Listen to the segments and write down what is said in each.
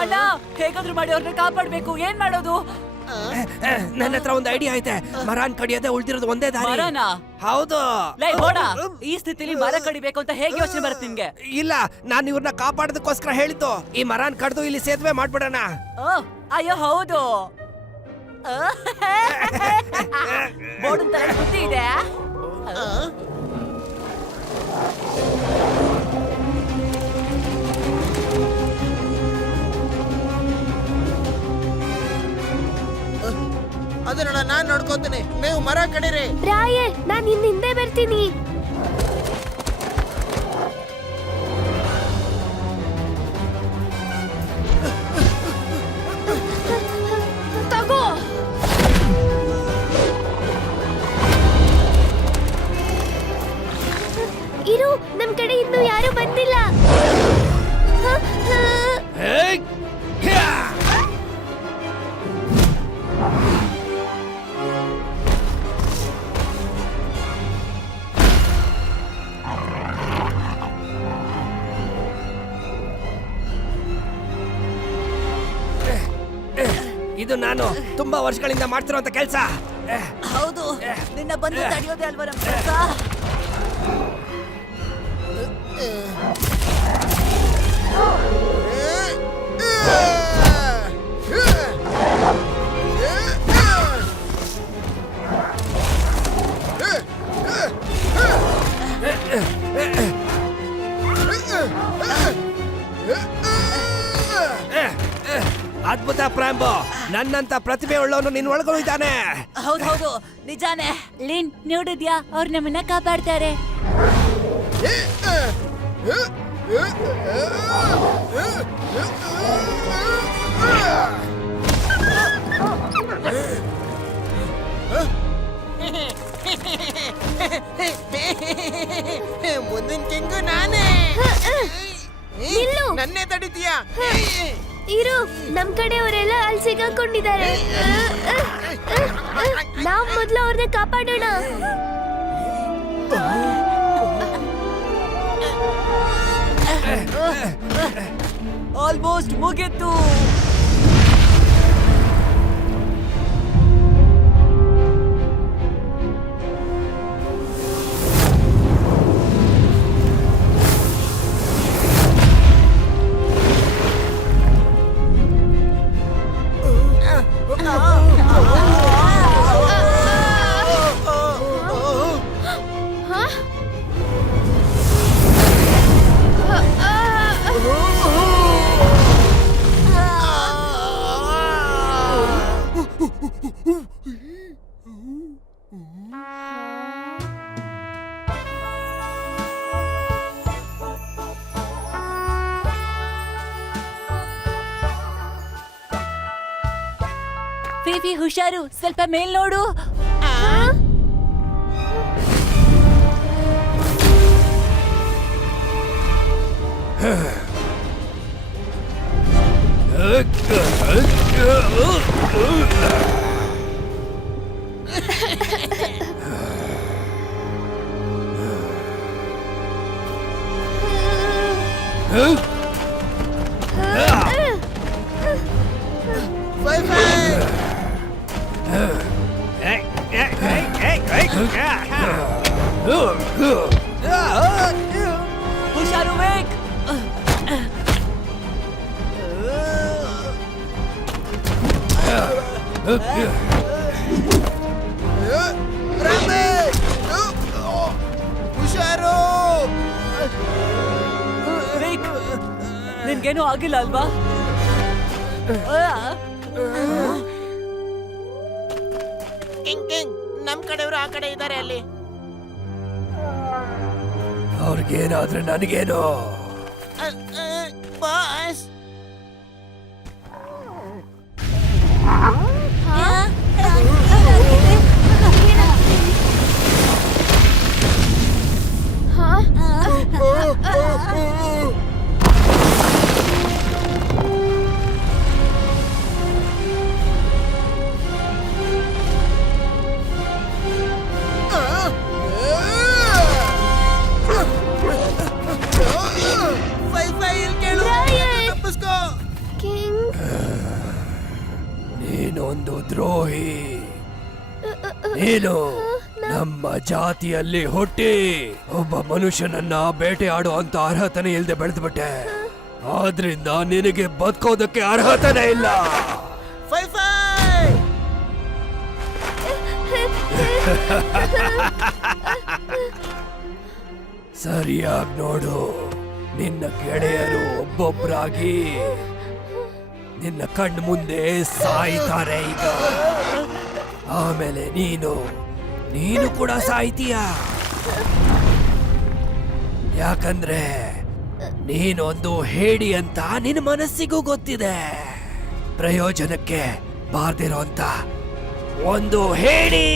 ಅಣ್ಣ, ಹೇಗಾದ್ರೂ ಮಾಡಿ ಅವ್ರನ್ನ ಕಾಪಾಡ್ಬೇಕು. ಏನ್ ಮಾಡೋದು? ನನ್ನ ಹತ್ರ ಒಂದು ಐಡಿಯಾ ಐತೆ. ಮರಾನ್ ಕಡಿಯೋದೇ ಉಳ್ದಿರೋದು ಒಂದೇ ದಾರಿ. ಮರನಾ? ಹೌದು. ಲೈ ಹೋಡ, ಈ ಸ್ಥಿತಿಲಿ ಮರ ಕಡಿಬೇಕು ಅಂತ ಹೇಗೆ ಯೋಚನೆ ಬರುತ್ತೆ ನಿಮ್ಗೆ? ಇಲ್ಲ, ನಾನು ಇವ್ರನ್ನ ಕಾಪಾಡೋದಕ್ಕೋಸ್ಕರ ಹೇಳಿದ್ದು. ಈ ಮರಾನ್ ಕಡ್ದು ಇಲ್ಲಿ ಸೇತುವೆ ಮಾಡ್ಬಿಡೋಣ. ಅಯ್ಯೋ ಹೌದು. ಬೋರ್ಡ್ ತರ ಬುದ್ಧಿ ಇದೆ. ಅದನ್ನ ನಾನ್ ನೋಡ್ಕೋತೀನಿ, ನೀವು ಮರ ಕಡೀರಿ. ರಾಯೇ, ನಾನ್ ಇನ್ ಹಿಂದೆ ಬರ್ತೀನಿ. ತಗೋ. ಇರು, ನಮ್ ಕಡೆ ಇನ್ನೂ ಯಾರು ಬಂದಿಲ್ಲ. ಇದು ನಾನು ತುಂಬಾ ವರ್ಷಗಳಿಂದ ಮಾಡ್ತಿರೋಂತ ಕೆಲಸ. ಹೌದು, ನಿನ್ನ ಬಂದು ತಡೆಯೋದೇ ಅಲ್ವಾ ನಮ್ ಕೆಲಸ. ಅದ್ಭುತ ಪ್ರಾಂಬೋ, ನನ್ನಂತ ಪ್ರತಿಭೆ ಉಳ್ಳವನು ನಿನ್ನ ಒಳಗೂ ಇದ್ದಾನೆ. ಹೌದು, ನಿಜಾನೇ. ಲಿನ್, ನೋಡಿದ್ಯಾ, ಅವ್ರು ನಮ್ಮನ್ನ ಕಾಪಾಡ್ತಾರೆ. ಮುಂದಿನ ಕೆಂಗು ನಾನೇ. ನನ್ನೇ ತಡಿತೀಯಾ? ಇರು, ನಮ್ ಕಡೆಯವರೆಲ್ಲ ಅಲ್ಲಿ ಸಿಗಾಕೊಂಡಿದ್ದಾರೆ. ನಾವ್ ಮೊದ್ಲು ಅವ್ರನ್ನ ಕಾಪಾಡೋಣ. ಆಲ್ಮೋಸ್ಟ್ ಮುಗಿತು. ಫಿಫಿ, ಹುಷಾರು, ಸ್ವಲ್ಪ ಮೇಲ್ ನೋಡು. Bye bye. ಹುಷಾರು ವೇಕ್. ರಾಮೇ, ಹುಷಾರು. ವೇಕ್, ನಿನ್ಗೇನು ಆಗಿಲ್ಲ ಅಲ್ವಾ? ಕಿಂಗ್ ಕಿಂಗ್, ನಮ್ ಕಡೆಯವರು ಆ ಕಡೆ ಇದ್ದಾರೆ ಅಲ್ಲಿ. ಅವ್ರಿಗೇನಾದ್ರೆ ನನಗೇನು? ಬಾಸ್, ಬೈ ಬೈ, ಇಲ್ಲಿ ಕೇಳು. ರಾಯನ್. ತಪ್ಪಿಸ್ಕೋ. ಕಿಂಗ್, ನೀನೊಂದು ದ್ರೋಹಿ. ನೀನು ನಮ್ಮ ಜಾತಿಯಲ್ಲಿ ಹುಟ್ಟಿ ಒಬ್ಬ ಮನುಷ್ಯನನ್ನ ಬೇಟೆಯಾಡುವಂತ ಅರ್ಹತೆನೇ ಇಲ್ಲದೆ ಬೆಳೆದ್ಬಿಟ್ಟೆ. ಆದ್ರಿಂದ ನಿನಗೆ ಬದುಕೋದಕ್ಕೆ ಅರ್ಹತೆನೇ ಇಲ್ಲ. Bye bye. ಸರಿಯಾಗಿ ನೋಡು, ನಿನ್ನ ಗೆಳೆಯರು ಒಬ್ಬೊಬ್ಬರಾಗಿ ನಿನ್ನ ಕಣ್ಣು ಮುಂದೆ ಸಾಯ್ತಾರೆ ಈಗ. ಆಮೇಲೆ ನೀನು ಕೂಡ ಸಾಯ್ತೀಯ. ಯಾಕಂದ್ರೆ ನೀನೊಂದು ಹೇಡಿ ಅಂತ ನಿನ್ನ ಮನಸ್ಸಿಗೂ ಗೊತ್ತಿದೆ. ಪ್ರಯೋಜನಕ್ಕೆ ಬಾರ್ದಿರೋಂತ ಒಂದು ಹೇಡಿ.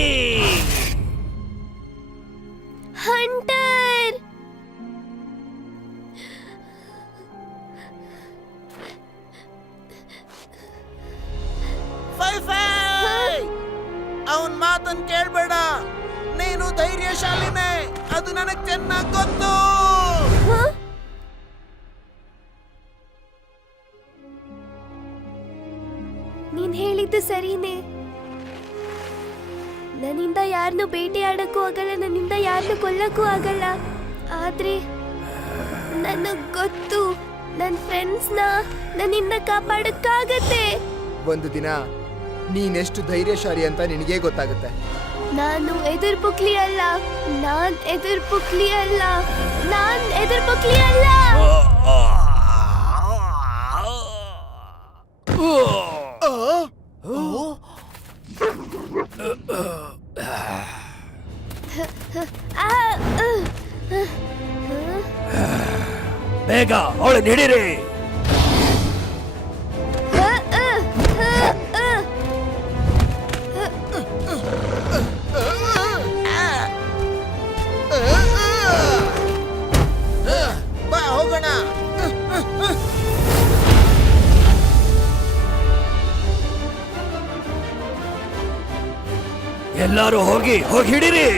ಹಂಟರ್. Bye bye. ಅವನ್ ಮಾತನ್ ಕೇಳ್ಬೇಡ. ನೀನು ಧೈರ್ಯಶಾಲಿನೇ, ಅದು ನನಗ್ ಚೆನ್ನಾಗ್ ಗೊತ್ತು. ನೀನ್ ಹೇಳಿದ್ದು ಸರಿನೇ. ನನ್ನಿಂದ ಯಾರನ್ನು ಬೇಟೆಯಾಡಕ್ಕೂ ಆಗಲ್ಲ, ನನ್ನಿಂದ ಯಾರನ್ನು ಕೊಲ್ಲಕ್ಕೂ ಆಗಲ್ಲ. ಆದ್ರೆ ನನಗ್ ಗೊತ್ತು, ನನ್ನ ಫ್ರೆಂಡ್ಸ್ನ ನನ್ನಿಂದ ಕಾಪಾಡಕ್ಕಾಗತ್ತೆ. ಒಂದು ದಿನ ನೀನೆಷ್ಟು ಧೈರ್ಯಶಾಲಿ ಅಂತ ನಿನಗೇ ಗೊತ್ತಾಗುತ್ತೆ. ನಾನು ಎದುರು ಪುಕ್ಲಿ ಅಲ್ಲ, ನಾನ್ ಎದುರು ಪುಕ್ಲಿ ಅಲ್ಲ, ನಾನ್ ಎದುರು ಪುಕ್ಲಿ ಅಲ್ಲ. ಆ, ಬೇಗ ಅವಳು ಹಿಡೀರಿ. ಬಾ ಹೋಗೋಣ. ಎಲ್ಲರೂ ಹೋಗಿ ಹಿಡೀರಿ.